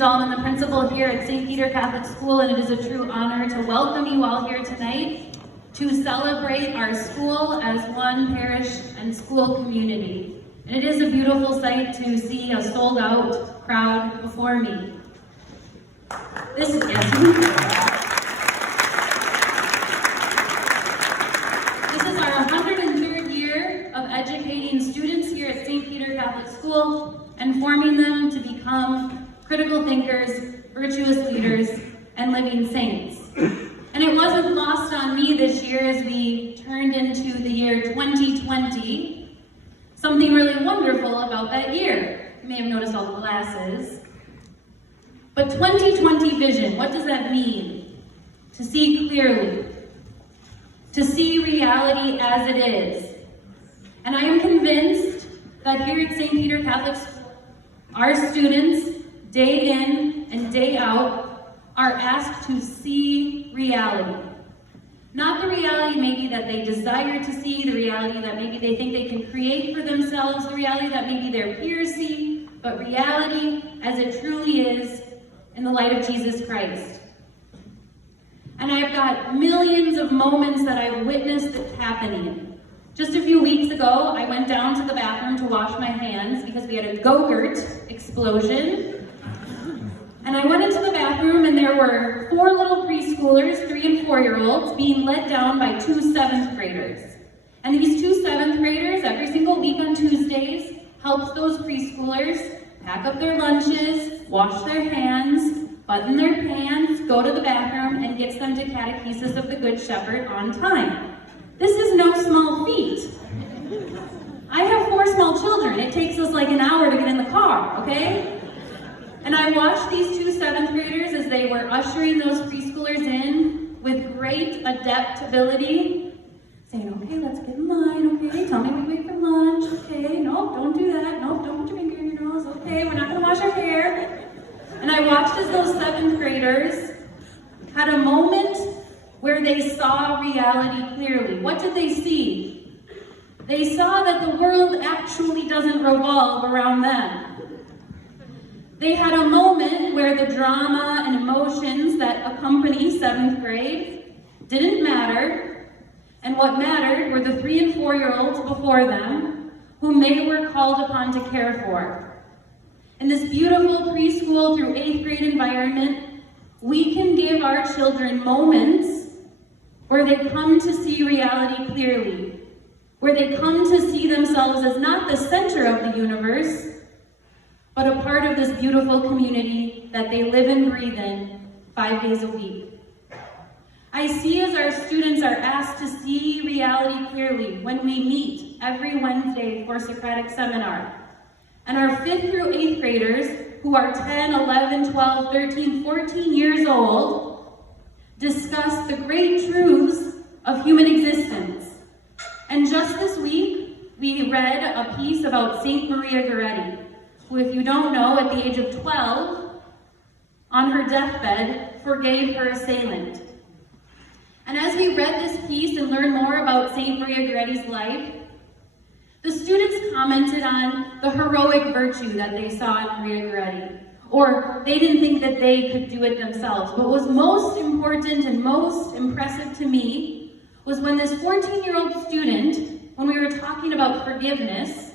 Dahlman, the principal here at St. Peter Catholic School, and it is a true honor to welcome you all here tonight to celebrate our school as one parish and school community. And it is a beautiful sight to see a sold-out crowd before me. This is our 103rd year of educating students here at St. Peter Catholic School and forming them to become critical thinkers, virtuous leaders, and living saints. And it wasn't lost on me this year as we turned into the year 2020, something really wonderful about that year. You may have noticed all the glasses. But 2020 vision, what does that mean? To see clearly, to see reality as it is. And I am convinced that here at St. Peter Catholic School, our students, day in and day out, are asked to see reality. Not the reality maybe that they desire to see, the reality that maybe they think they can create for themselves, the reality that maybe their peers see, but reality as it truly is in the light of Jesus Christ. And I've got millions of moments that I've witnessed it happening. Just a few weeks ago, I went down to the bathroom to wash my hands because we had a Go-Gurt explosion. And I went into the bathroom and there were 4 little preschoolers, 3 and 4-year-olds, being led down by 2 7th graders. And these 2 7th graders, every single week on Tuesdays, helped those preschoolers pack up their lunches, wash their hands, button their pants, go to the bathroom, and gets them to catechesis of the Good Shepherd on time. This is no small feat. I have 4 small children. It takes us like an hour to get in the car, okay? And I watched these 2 7th graders as they were ushering those preschoolers in with great adaptability, saying, okay, let's get in line, okay, tell me we wait for lunch, okay, no, don't do that, no, don't put your finger in your nose, okay, we're not gonna wash our hair. And I watched as those 7th graders had a moment where they saw reality clearly. What did they see? They saw that the world actually doesn't revolve around them. They had a moment where the drama and emotions that accompany 7th grade didn't matter, and what mattered were the 3 and 4-year-olds before them, whom they were called upon to care for. In this beautiful preschool through 8th grade environment, we can give our children moments where they come to see reality clearly, where they come to see themselves as not the center of the universe, but a part of this beautiful community that they live and breathe in 5 days a week. I see as our students are asked to see reality clearly when we meet every Wednesday for Socratic Seminar. And our 5th through 8th graders, who are 10, 11, 12, 13, 14 years old, discuss the great truths of human existence. And just this week, we read a piece about Saint Maria Goretti, who, if you don't know, at the age of 12, on her deathbed, forgave her assailant. And as we read this piece and learned more about Saint Maria Goretti's life, the students commented on the heroic virtue that they saw in Maria Goretti, or they didn't think that they could do it themselves. But what was most important and most impressive to me was when this 14-year-old student, when we were talking about forgiveness,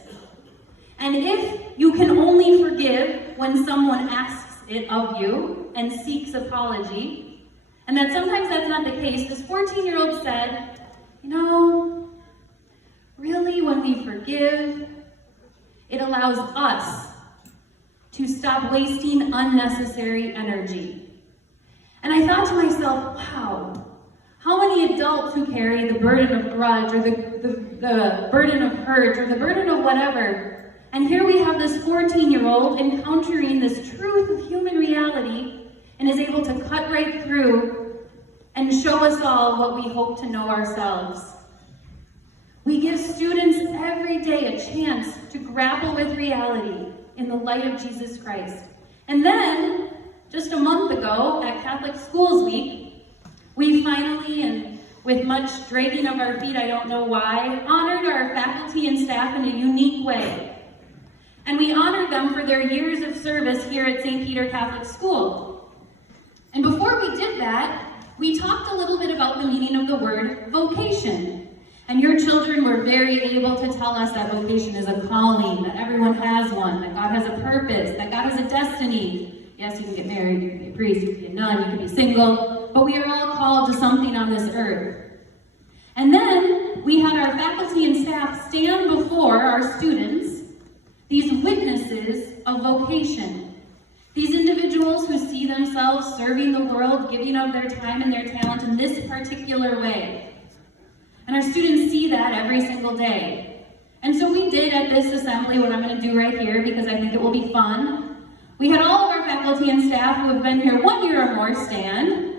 and if you can only forgive when someone asks it of you and seeks apology, and that sometimes that's not the case, this 14-year-old said, you know, really when we forgive, it allows us to stop wasting unnecessary energy. And I thought to myself, wow, how many adults who carry the burden of grudge or the burden of hurt or the burden of whatever, and here we have this 14-year-old encountering this truth of human reality and is able to cut right through and show us all what we hope to know ourselves. We give students every day a chance to grapple with reality in the light of Jesus Christ. And then, just a month ago, at Catholic Schools Week, we finally, and with much dragging of our feet, I don't know why, honored our faculty and staff in a unique way. And we honored them for their years of service here at St. Peter Catholic School. And before we did that, we talked a little bit about the meaning of the word vocation. And your children were very able to tell us that vocation is a calling, that everyone has one, that God has a purpose, that God has a destiny. Yes, you can get married, you can be a priest, you can be a nun, you can be single, but we are all called to something on this earth. And then we had our faculty and staff stand before our students, these witnesses of vocation. These individuals who see themselves serving the world, giving of their time and their talent in this particular way. And our students see that every single day. And so we did at this assembly what I'm going to do right here because I think it will be fun. We had all of our faculty and staff who have been here 1 year or more stand.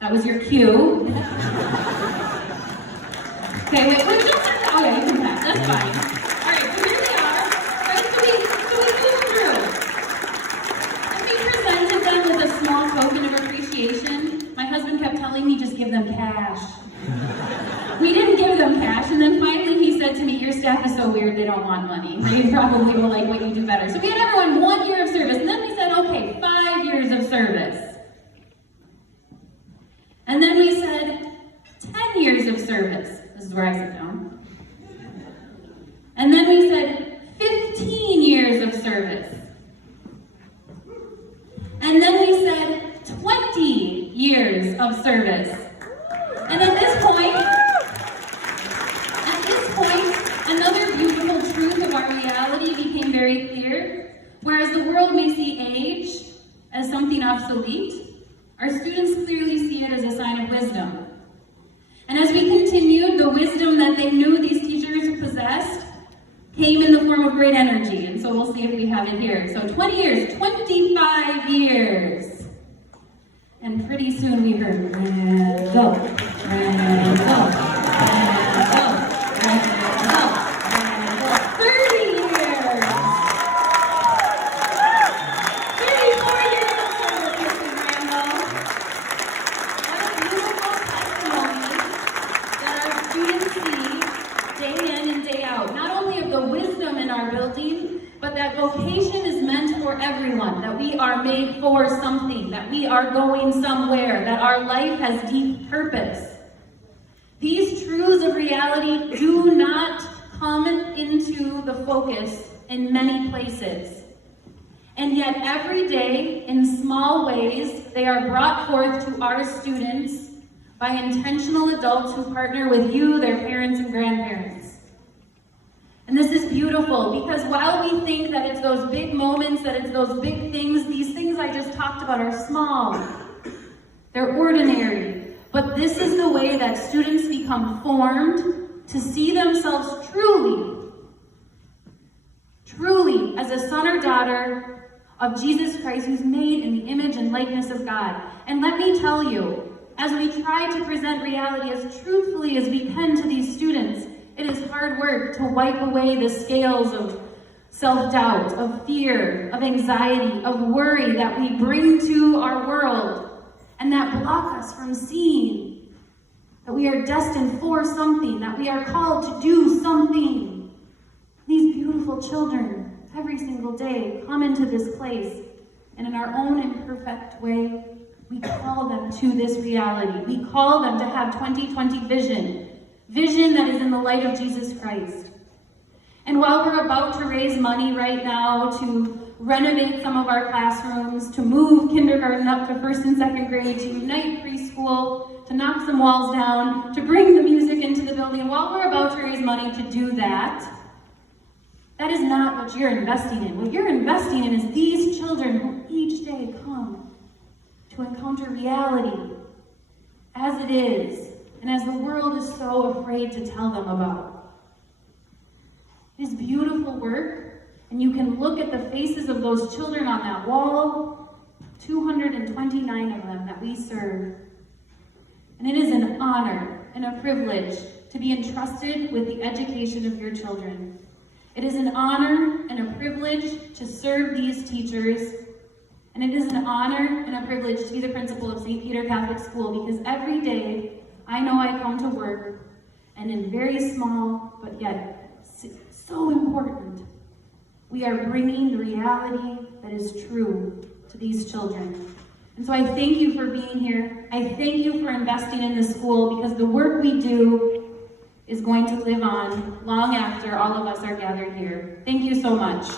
That was your cue. Okay, wait, okay, you can pass, that's fine. All right, so here we are. All right, so we moved through. And we presented them with a small token of appreciation. My husband kept telling me, just give them cash. We didn't give them cash, and then finally he said to me, your staff is so weird, they don't want money. They probably will like what you do better. So we had everyone 1 year of service, and then we said, okay, 5 years of service. And then we said, 10 years of service. This is where I sit down. And then we said, 15 years of service. And then we said, 20 years of service. And at this point, another beautiful truth of our reality became very clear. Whereas the world may see age as something obsolete, our students clearly see it as a sign of wisdom. And as we continued, the wisdom that they knew these teachers possessed came in the form of great energy. And so we'll see if we have it here. So 20 years, 25 years. And pretty soon we heard, Randall, Randall, Randall, Randall, Randall. 30 years. 34 years of service, Mr. Randall. What a beautiful testimony that our students see day in and day out. Not only of the wisdom in our building, but that vocation is meant for everyone, that we are made for something, that we are going somewhere, that our life has deep purpose. These truths of reality do not come into the focus in many places. And yet every day, in small ways, they are brought forth to our students by intentional adults who partner with you, their parents and grandparents. And this is beautiful because while we think that it's those big moments, that it's those big things, these things I just talked about are small. They're ordinary. But this is the way that students become formed to see themselves truly as a son or daughter of Jesus Christ who's made in the image and likeness of God. And let me tell you, as we try to present reality as truthfully as we can to these students, it is hard work to wipe away the scales of self-doubt, of fear, of anxiety, of worry that we bring to our world and that block us from seeing that we are destined for something, that we are called to do something. These beautiful children, every single day, come into this place, and in our own imperfect way, we call them to this reality. We call them to have 2020 vision. Vision that is in the light of Jesus Christ. And while we're about to raise money right now to renovate some of our classrooms, to move kindergarten up to first and second grade, to unite preschool, to knock some walls down, to bring the music into the building, while we're about to raise money to do that, that is not what you're investing in. What you're investing in is these children who each day come to encounter reality as it is, and as the world is so afraid to tell them about. It is beautiful work, and you can look at the faces of those children on that wall, 229 of them that we serve. And it is an honor and a privilege to be entrusted with the education of your children. It is an honor and a privilege to serve these teachers, and it is an honor and a privilege to be the principal of St. Peter Catholic School, because every day I know I come to work, and in very small, but yet so important we are bringing the reality that is true to these children. And so I thank you for being here. I thank you for investing in this school, because the work we do is going to live on long after all of us are gathered here. Thank you so much.